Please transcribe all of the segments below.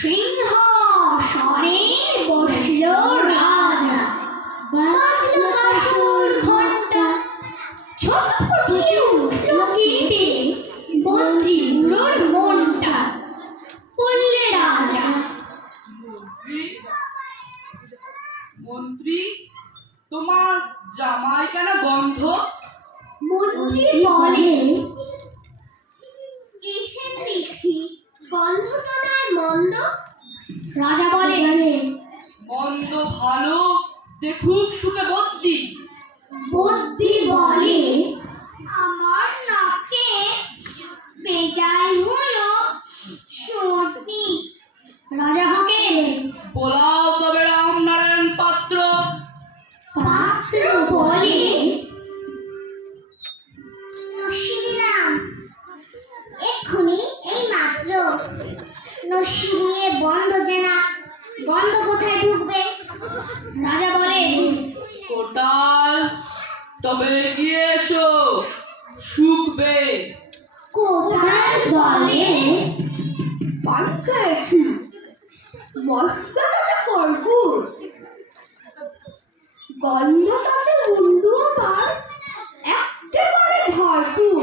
সিংহাসনে বসল রাজা, বাজল কাসর ঘণ্টা, ছটফটিয়ে উঠল কেঁপে মন্ত্রীগুলোর মনটা। বললে রাজা, মন্ত্রী, তোমার জামাই কেন বন্ধ? মন্ত্রী বলে, কিসের দেখি গন্ধ তো নয় মন্দ। রাজা বলে, মন্দ ভালো দেখুক সুখে বদ্যি। বদ্যি বলে, আমার নাকে বেজায় হলো সর্দি। রাজা বলে, বলাও তবে রামনারায়ণ পাত্র। পাত্র বলে, নসিলাম এক্ষুনি এই মাত্র। নসিয়ে বন্ধ জেনা, গন্ধ কোথায় ঢুকবে? রাজা বলে, কোটাল, তবে গিয়ে এসো, শুকবে। কোথায় বলে, পানি খেয়েছি, মশলাটা করবো, গন্ধ তাতে মুন্ডু আমার একেবারে ভরপুর।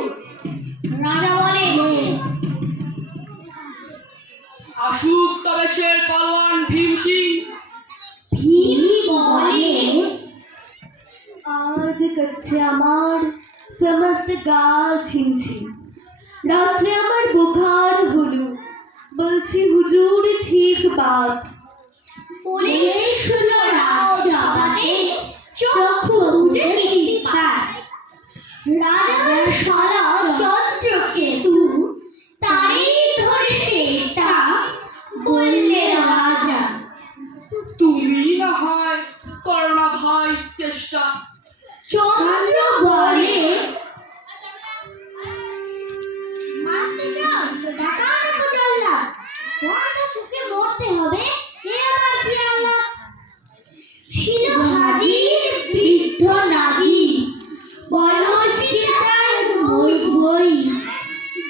রাজা বলে, আসুক তবে শের পালোয়ান ভীম সিং। ভীম বলে, আজ করছে আমার সমস্ত গাল ছিনছি, রাত্রে আমার বুখার হলো, বলছি হুজুর ঠিক বাত। বলে শুনো রাজসভাতে চক্ষু বুঝে ইস্পাত। রাজার শালা চন্দ্রকেতু, তারই ধরে শেষটা। বললে রাজা, তুমি না হয় করো না ভাই চেষ্টা। চন্দ্র বলে, মারতে যাও টাকা না চললা, তোমাকে চুকে মরতে হবে, এ আবার কি আল্লাহ। ছিল হাজির বৃদ্ধ নারী, বয়সী তার বই বই,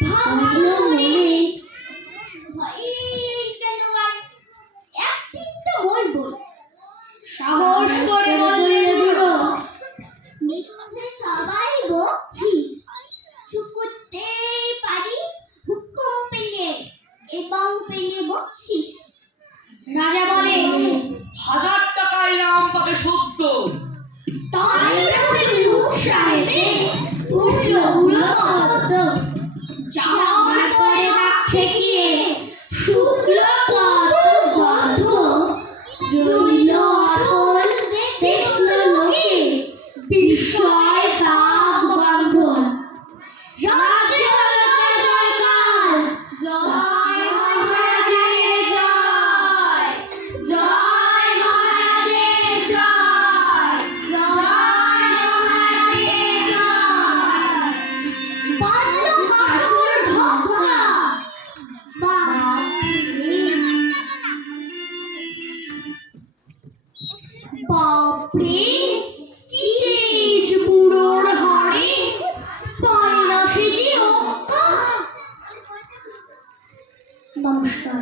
ভাবলো মনে, ভয় কেন আর, একদিন তো বলবো। সাহস করে বললে বুড়ো, মিথ্যে সবাই বকছিস, শুকুতে পারি হুকুম পেলে এবং পেলে বকছিস। রাজা বলে, 1000 টাকায় রাম পাবে সদ্য। তাই যখন লোক সাহেবে উঠল উড়ো পদ্ম, যাওয়ার পরে বাঘ ঠেকিয়ে শুকলো কত গন্ধ। রইল অটল দেখল লোকে বিস্ময় বাঘ বন্ধন। রাজে হলো জয়কার, জয় মহারাজের জয়, জয় মহারাজের জয়, জয় মহারাজের জয়। বাজলো কাসর ঢাকা, বাপরে কি তেজ বুড়োর হাড়ে, পান্না সেজে নমস্কার।